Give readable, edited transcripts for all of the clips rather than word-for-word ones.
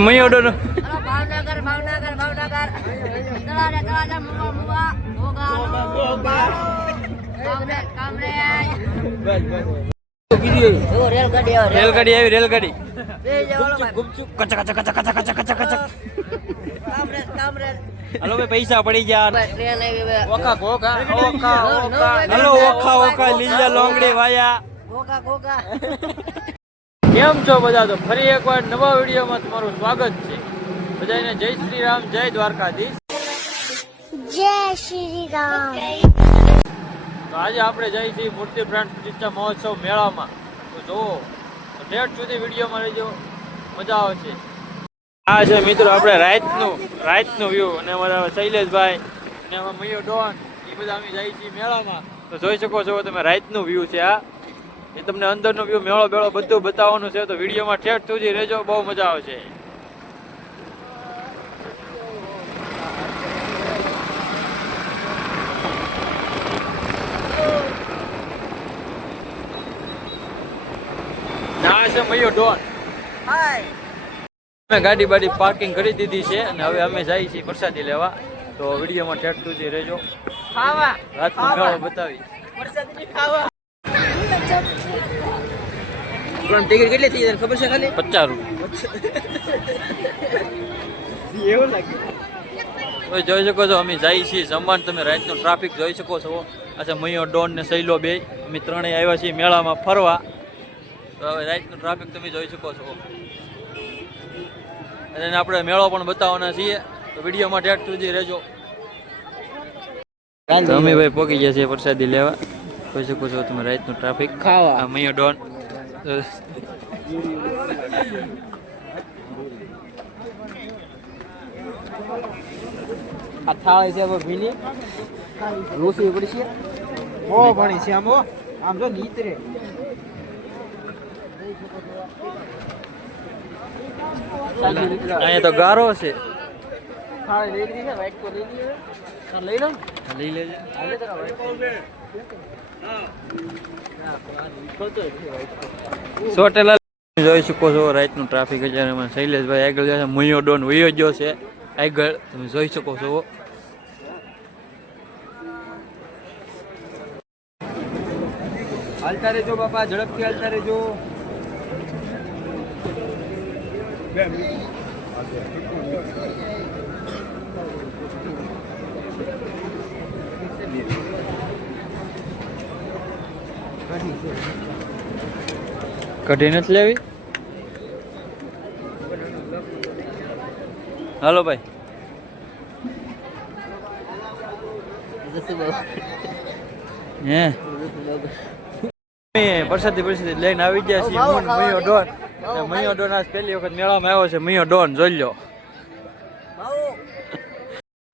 મૈયો Don Bhavnagar Bhavnagar Bhavnagar Talaja મુવા મુવા ભોગા Kamrej રેલગાડી આવી રેલગાડી ગુપચુપ કચક કચક કચક કચક કચક કચક કચક કામરેજ હલો ભાઈ પૈસા પડી ગયા ટ્રેન આવી ઓકા ઓકા ઓકા ઓકા હલો ઓકા ઓકા લીલા લોંગડી વાયા ગોગા ગોગા કેમ છો બધા? તો ફરી એકવાર નવા વિડીયોમાં તમારું સ્વાગત છે. બધાને જય શ્રી રામ, જય દ્વારકાધીશ, જય શ્રી રામ. તો આજે આપણે જઈએ છીએ મૂર્તિ પ્રાણ પ્રતિષ્ઠા મહોત્સવ મેળામાં. તો જુઓ ઠેઠ સુધી વિડીયોમાં રહેજો, મજા આવશે. આ છે મિત્રો આપણે રાતનું વ્યૂ, અને અમારા શૈલેષભાઈ અને અમારા મૈયો ડોન એ બધા અમે જઈએ છીએ મેળામાં. તો જોઈ શકો છો તમે રાતનું વ્યૂ છે આ. એ તમને અંદરનો વ્યૂ મેળો બેળો બધું બતાવવાનું છે. તો વિડીયોમાં ઠેઠ સુધી રહેજો, બહુ મજા આવશે. ના છે મૈયો ડોન. અમે ગાડી બાડી પાર્કિંગ કરી દીધી છે અને હવે અમે જઈએ છીએ પ્રસાદી લેવા. તો વિડીયોમાં ઠેઠ સુધી રહેજો, રાતનો મેળો બતાવી. ટિકિટ કેટલી થઈ જાય ખબર છે? ખાલી 50 રૂપિયા એવું લાગે. તમે જોઈ શકો છો અમે જઈએ છીએ જમવાનું. તમે રાતનો ટ્રાફિક જોઈ શકો છો. અચ્છા મૈયો ડોન ને સૈલો બે અમે ત્રણેય આવ્યા છીએ મેળામાં ફરવા. તો હવે રાતનો ટ્રાફિક તમે જોઈ શકો છો. અને આપણે મેળો પણ બતાવવાના છીએ. તો વિડીયોમાં ઠેઠ સુધી રહેજો. અમે ભાઈ પહોંચી ગયા છીએ પ્રસાદી લેવા. જોઈ શકો છો તમે રાતનો ટ્રાફિક. ખાવા મૈયો ડોન આ થાળી છે ભીની રોસી પડી છે. બહુ ભણી છે આમ જો નીતરે. અહીંયા તો ગારો છે. થાળી લઈ લીધી છે, વાઈટ કો લઈ લીધી છે. લઈ લો, લઈ લેજે. હાલે તરા વાઈટ કો લે. સોટેલા જોઈ શકો છો રાતનું ટ્રાફિક. અત્યારે શૈલેષભાઈ આગળ જાય છે, મૈયો ડોન વયો ગયો છે આગળ, તમે જોઈ શકો છો. હાલતા રહેજો બાપા, ઝડપથી હાલતા રહેજો. કઢી નથી લેવી? હાલો ભાઈ. હે પ્રસાદી લઈને આવી ગયા છીએ. મૈયો ડોન, મૈયો ડોન આજ પહેલી વખત મેળામાં આવ્યો છે. મૈયો ડોન જોઈ લો.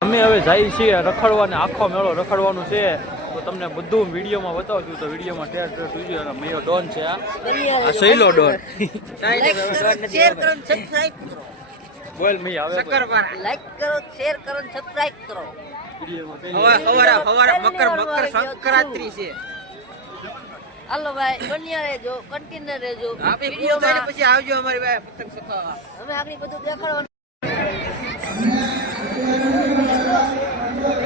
અમે હવે જઈએ છીએ રખડવાને, આખો મેળો રખડવાનું છે. તો તમને બધું વિડીયોમાં બતાવશું. તો વિડીયોમાં ઠેર જોજો. મૈયો ડોન છે આ સૈલો ડોન. શેર કરો, સબસ્ક્રાઇબ કરો. બોલ મી આવે લાઈક કરો, શેર કરો, સબસ્ક્રાઇબ કરો. વિડીયોમાં મકર સંક્રાંતિ છે. હાલો ભાઈ, બન્યા રહેજો, કન્ટિન્યુ રહેજો. વિડીયોમાં પછી આવજો અમારી ભાઈ પતંગ ચગાવવા. અમે આગળ બધું દેખાડવાનું.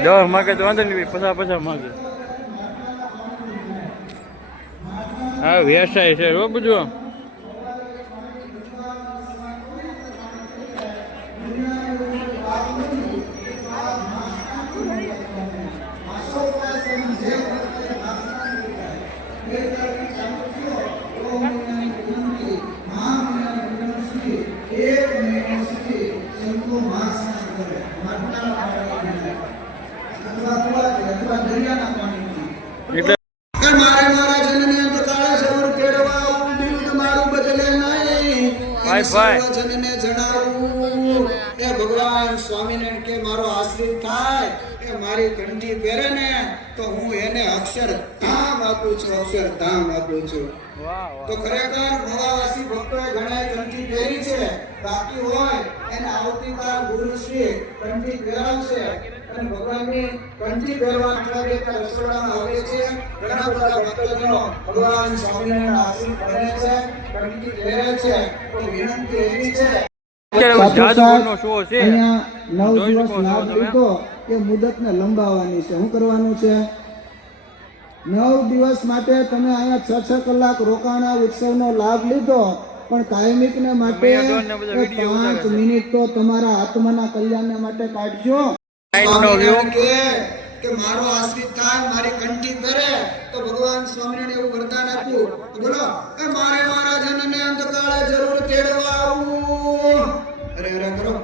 દસ માગે તો વાંધો નહીં, 50 માગે. હા વ્યવસાય છે રો બધું. એટલે ભગવાન સ્વામિનારાયણ કે મારો આશ્રિત થાય એ મારી કંઠી પહેરે ને તો હું એને અક્ષરધામ આપું છું, અક્ષરધામ આપું છું. તો ખરેખર મોવાવાસી ભક્તોએ ઘણા કંઠી પહેરી છે. બાકી હોય એને આવતીકાલ ગુરુશ્રી કંઠી પહેરાવશે. અને ભગવાનની કંઠી પહેરવા રસોડામાં આવે છે. ઘણા બધા ભક્તજનો ભગવાન સ્વામિનારાયણ આશ્રિત બને છે, કંઠી પહેરે છે. તો વિનંતી એવી છે અત્યારે જાદુગરનો શો છે. અહીંયા 9 જોઈ દિવસ શકો છો લાભ તમે. લીધો એ મુદતને લંબાવવાની છે. શું કરવાનું છે? 9 દિવસ માટે તમે અહીંયા 6 કલાક રોકાણા, ઉત્સવનો લાભ લીધો, પણ કાયમિકને માટે મૈયા ડોનને બધા વિડીયો ઉતારે 5 છે. મિનિટ તો તમારા આત્માના કલ્યાણને માટે કાઢજો. લાઈનનો વ્યૂ. કે મારો આશ્રિત થાય, મારી કંઠી કરે, તો ભગવાન સ્વામિનારાયણ એવું વરદાન આપ્યું. બોલો, એ મારે મારા જનને અંતકાળે જરૂર તેડવા આવું. અરે અરે કરો.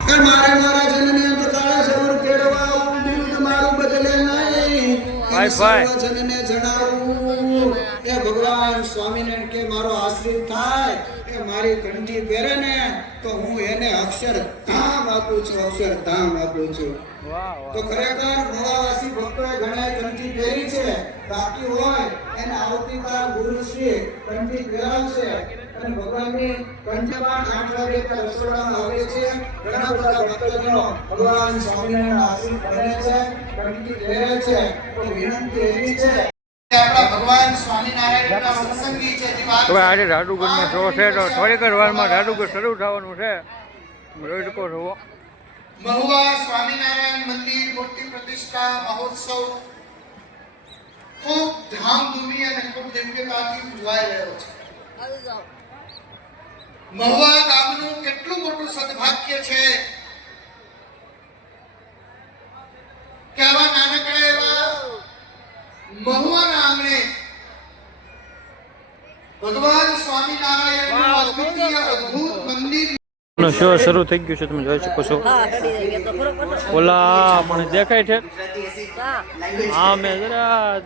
એ મારે મારા જનને અંતકાળે જરૂર તેડવા આવું, બિરુદ મારું બદલે નહીં. ભાઈ, ભાઈ. જનને જણાવું એ ભગવાન સ્વામિનારાયણ કે મારો આશ્રિત થાય, એ મારી કંઠી પહેરે ને, તો હું એને અક્ષરધામ આપું છું, અક્ષરધામ આપું છું. વાહ તો ખરેખર મોવાવાસી ભક્તોએ ઘણા કંઠી પહેરી છે. બાકી હોય એને આવતીકાલ ગુરુશ્રી કંઠી પહેરાવશે અને ભગવાનની કંઠી પણ 8 વાગે ત્યાં રસોડામાં આવે છે. ઘણા બધા ભક્તજનો ભગવાન સ્વામિનારાયણના આશીર્વાદ બને છે, કંઠી પહેરે છે. તો વિનંતી એવી છે કે આપણા ભગવાન સ્વામિનારાયણના સત્સંગી છે. હવે આજે જાદુગરનો શો છે તો થોડીક જ વારમાં જાદુગર શરૂ થવાનું છે. જોઈ શકો છો. મહુવા સ્વામિનારાયણ મંદિર મૂર્તિ પ્રતિષ્ઠા મહોત્સવ ખૂબ ધામધૂમી અને ખૂબ દિવ્યતાથી ઉજવાઈ રહ્યો છે. મહુવા ગામનું કેટલું મોટું સદભાગ્ય છે કે આવા નાનકડા એવા મહુવાના આંગણે ભગવાન સ્વામિનારાયણનું અદ્વિતીય અદ્ભુત મંદિર નો શો શરૂ થઈ ગયો છે, તમે જોઈ શકો છો. હા કરી દે કે તો ખરો ખરો ઓલા મને દેખાય છે. હા હા મેં જરા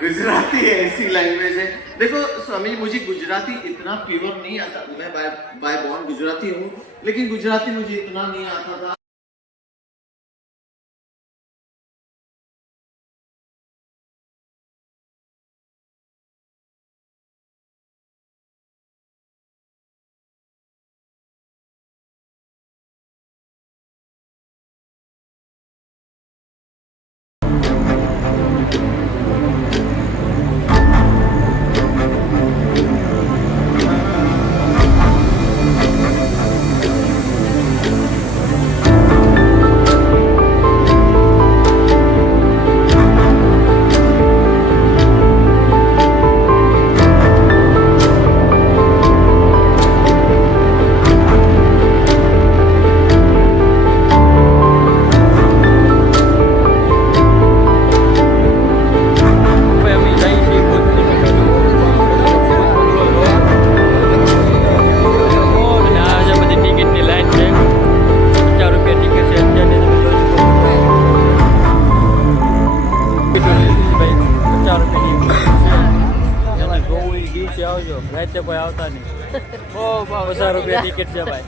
गुजराती ऐसी लैंग्वेज है. देखो स्वामी जी, मुझे गुजराती इतना प्योर नहीं आता. मैं बाय बॉर्न गुजराती हूँ, लेकिन गुजराती मुझे इतना नहीं आता था. રાતે કોઈ આવતા નહીં. બહુ 50 રૂપિયા ટિકિટ છે ભાઈ.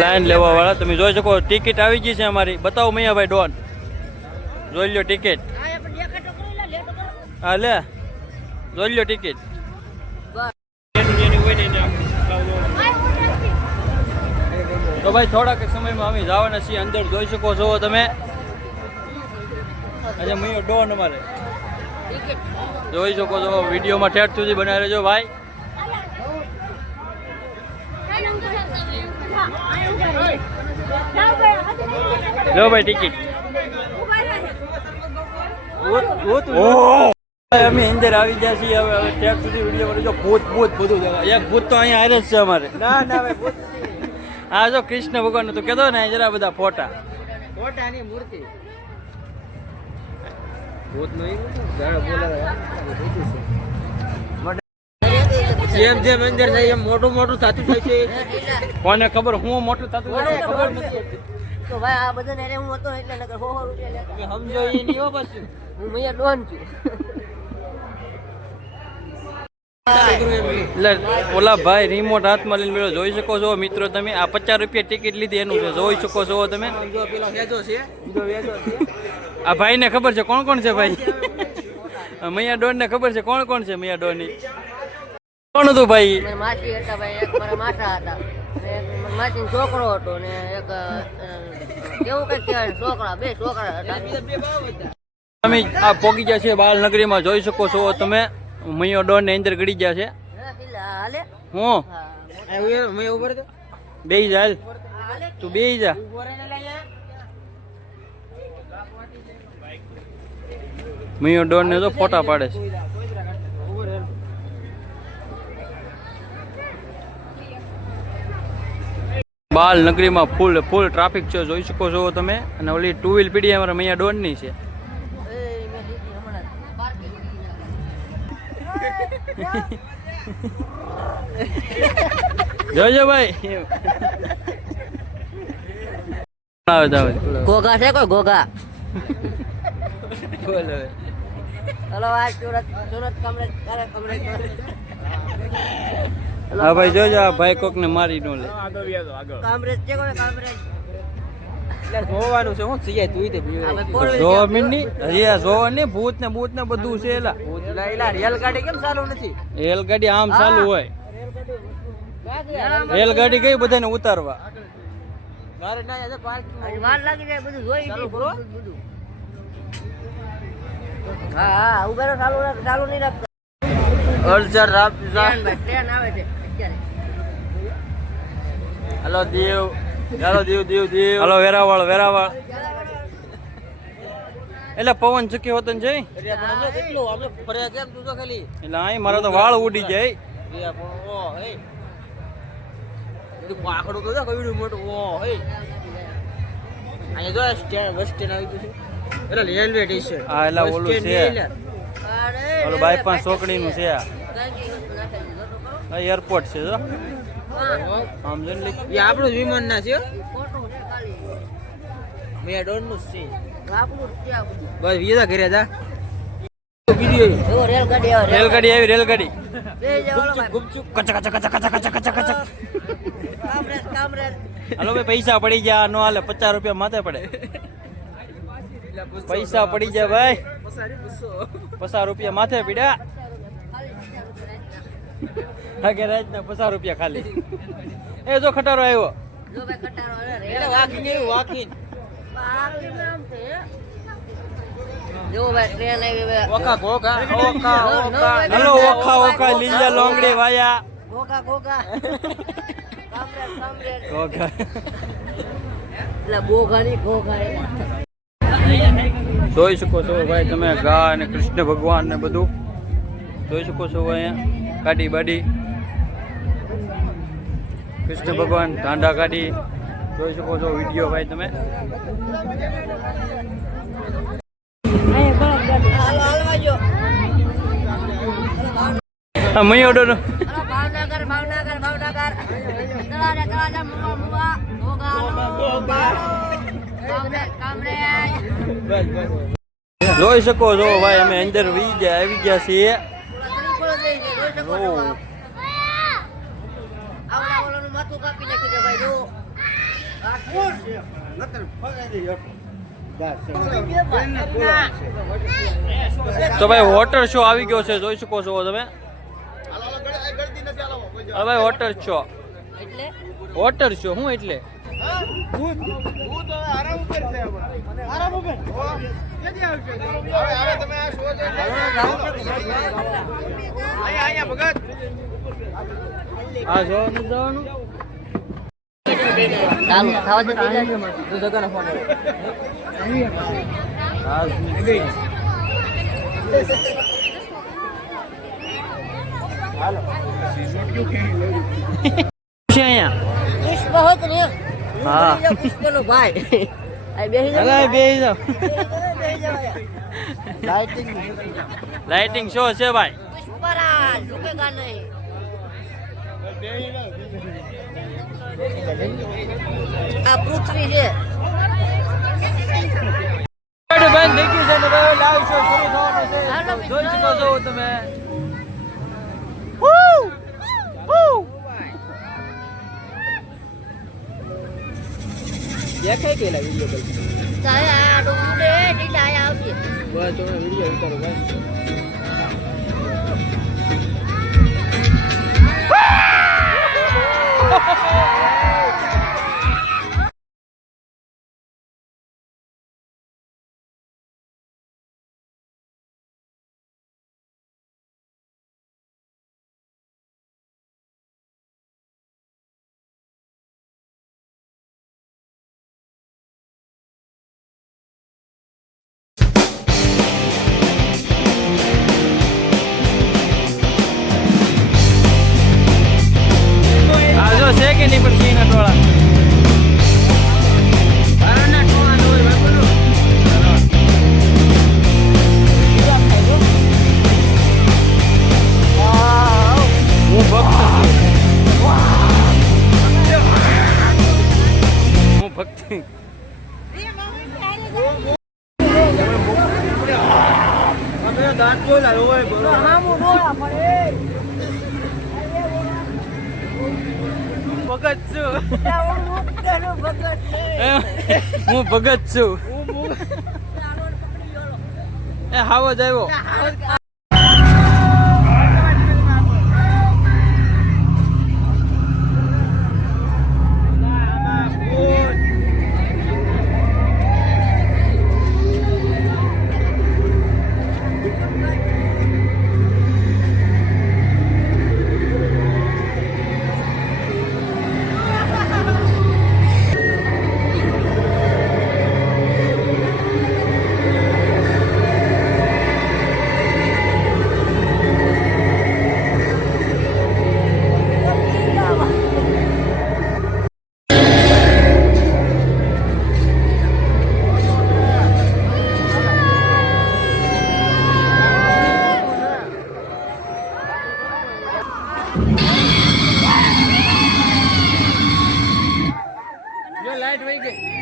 લાઈન લેવા વાળા તમે જોઈ શકો. ટિકિટ આવી ગઈ છે અમારી. બતાવો મૈયાભાઈ ડોન, જોઈ લ્યો ટિકિટ. હા લે, જોઈ લ્યો ટિકિટ. તો ભાઈ થોડાક સમયમાં અમે જવાના છીએ અંદર. જોઈ શકો છો તમે. આજે મૈયો ડોન અમારે. જોઈ શકો છો. વિડીયોમાં ઠેઠ સુધી બનાવી રહેજો ભાઈ. લો ભાઈ ટિકિટ. અમે અંદર આવી ગયા છીએ. હવે ઠેઠ સુધી વિડીયો બનાવજો. ભૂત ભૂત બધું એક ભૂત તો અહીંયા હારે જ છે અમારે. ના ના ભાઈ ભૂત. હા જો કૃષ્ણ ભગવાન તો કહેતો ને જરા બધા ફોટા. ફોટાની મૂર્તિ. જેમ જેમ અંદર જાય એમ મોટું મોટું થતું જાય છે. કોને ખબર હું મોટું થતું જાય ખબર નથી. તો ભાઈ આ બધા ને હું હતો એટલે નકર 100 રૂપિયા લેતા. સમજો એ નહીં હો બસ. હું મૈયા ડોન છું. એટલે ઓલા ભાઈ રિમોટ હાથમાં લઈને બેઠો. જોઈ શકો છો મિત્રો તમે. આ 50 રૂપિયા ટિકિટ લીધી એનું છે. જોઈ શકો છો તમે. આ ભાઈ ને ખબર છે કોણ કોણ છે ભાઈ. મૈયા ડોન ને ખબર છે કોણ કોણ છે. મૈયા ડોન ની કોણ હતું ભાઈ? મારી માસી હતા ભાઈ. એક મારા માઠા હતા અને એક મારી માસીનો છોકરો હતો ને એક કેવું કઈ કહેવાય છોકરા. 2 છોકરા હતા. તમે આ પોગી ગયા છે બાલનગરીમાં. જોઈ શકો છો તમે. મૈયો ડોન ને અંદર ગડી ગયા છે હાલે હું મેં ઉપર તો બેહી જા હાલ. તું બેહી જા. મૈયો ડોન ને તો ફોટા પાડે છે. બાલ નગરીમાં ફૂલ ટ્રાફિક છે જોઈ શકો છો તમે. અને ઓલી 2 વ્હીલ પીડી અમારા મૈયા ડોન ની છે. જોજો ભાઈ આવે જાવ ઘોઘા છે કોઈ ઘોઘા બોલ હવે. હલો આ સુરત કમરે હા ભાઈ જોજો આ ભાઈ કોક ને મારી નો લે. કામરેજ છે કોઈ કામરેજ જોવાનું છે હું થઈ તું તે જોવા મીંડી હજી આ જોવા ને ભૂત ને બધું છે એલા. રેલગાડી કેમ ચાલુ નથી? રેલગાડી આમ ચાલુ હોય. રેલગાડી કઈ બધાને ઉતારવા. મારે ના આજે પાર્કિંગ વાર લાગી જાય બધું જોઈ બધું હા ઉભેરો ચાલુ નહીં રાખતો અર્જર રાપ ટ્રેન આવે છે અત્યારે હલો દેવ હાલો વેરાવળ એટલે પવન ચૂકી હોતો ને જઈ કેટલું આપણે ફર્યા કેમ તું તો ખાલી એટલે અહીં મારો તો વાળ ઉડી જાય. પાખડું તો કયું મોટું ઓ હે અહીંયા જો સ્ટેન્ડ બસ સ્ટેન્ડ આવી ગયું છે એટલે રેલવે સ્ટેશન આ એટલે ઓલું છે ઓલું બાયપાસ ચોકડી નું છે. આ એરપોર્ટ છે જો આમ જોઈને એ આપણું જ વિમાન ના છે મેં ડોન નું છે બસ વિઝા કર્યા જા રેલગાડી આવી રેલગાડી હાલો ભાઈ પૈસા પડી ગયા નો હાલે 50 રૂપિયા માથે પડે. પૈસા પડી જાય ભાઈ 50 રૂપિયા માથે પીડ્યા. આગે રાત ના 50 રૂપિયા ખાલી. એ જો ખટારો આવ્યો વાકીન જો ભાઈ ટ્રેન આવી ઓકા ઘોઘા હલો ઓખા લીલા લોંગડી વાયા ઘોઘા કામરેજ ઓખા એટલે બોઘાની ઘોઘા જોઈ શકો છો ભાઈ તમે ગા અને કૃષ્ણ ભગવાન ને બધું જોઈ શકો છો અહીંયા ગાડી બાડી કૃષ્ણ ભગવાન ઢાંડા ગાડી જોઈ શકો છો વિડીયો ભાઈ તમે. મૈયો ડોન ભાવનગર તળાજા મુવા કામરેજ જોઈ શકો છો ભાઈ અમે અંદર આવી ગયા છીએ. માથું કાપી નાખી દે ભાઈ જો તો ભાઈ વોટર શો આવી ગયો છે જોઈ શકો છો તમે. હા ભાઈ વોટર શો શું એટલે આ જોવાનું જવાનું ચાલુ ખાવા દે તું જગાનો ફોન છે અહીંયા પુષ્પ હોત ને હા પુષ્પનો ભાઈ આ બેહી જા અરે બેહી જાઓ. બેહી જા લાઇટિંગ શો છે ભાઈ. પુષ્પરાજ ઝુકેગા નહીં આ પૃથ્વી છે બંધ થઈ ગયું છે ને ભાઈ લાઈવ શો શરૂ થવાનો છે હાલો જોઈ શકો છો તમે. દેખાય પેલા વિડીયો કોલ તાયા ડુંડે ડીડા આવતી બસ તમે વિડીયો ઉતારો ભાઈ દાંત બોલા હોય બરો હામું ડોળા પડે ભગત છું ભગત હું ભગત છું એ હાવો જ આવ્યો લાઈટ વહી ગઈ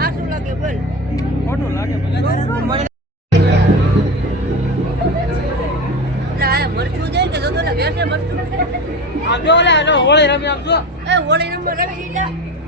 આ શું લાગે બોલ ખોટું લાગે આ મરચું દે કે તો વેસે મરચું આમ જો લે હોળી રમી આમ જો એ હોળી નંબર રમી લીધા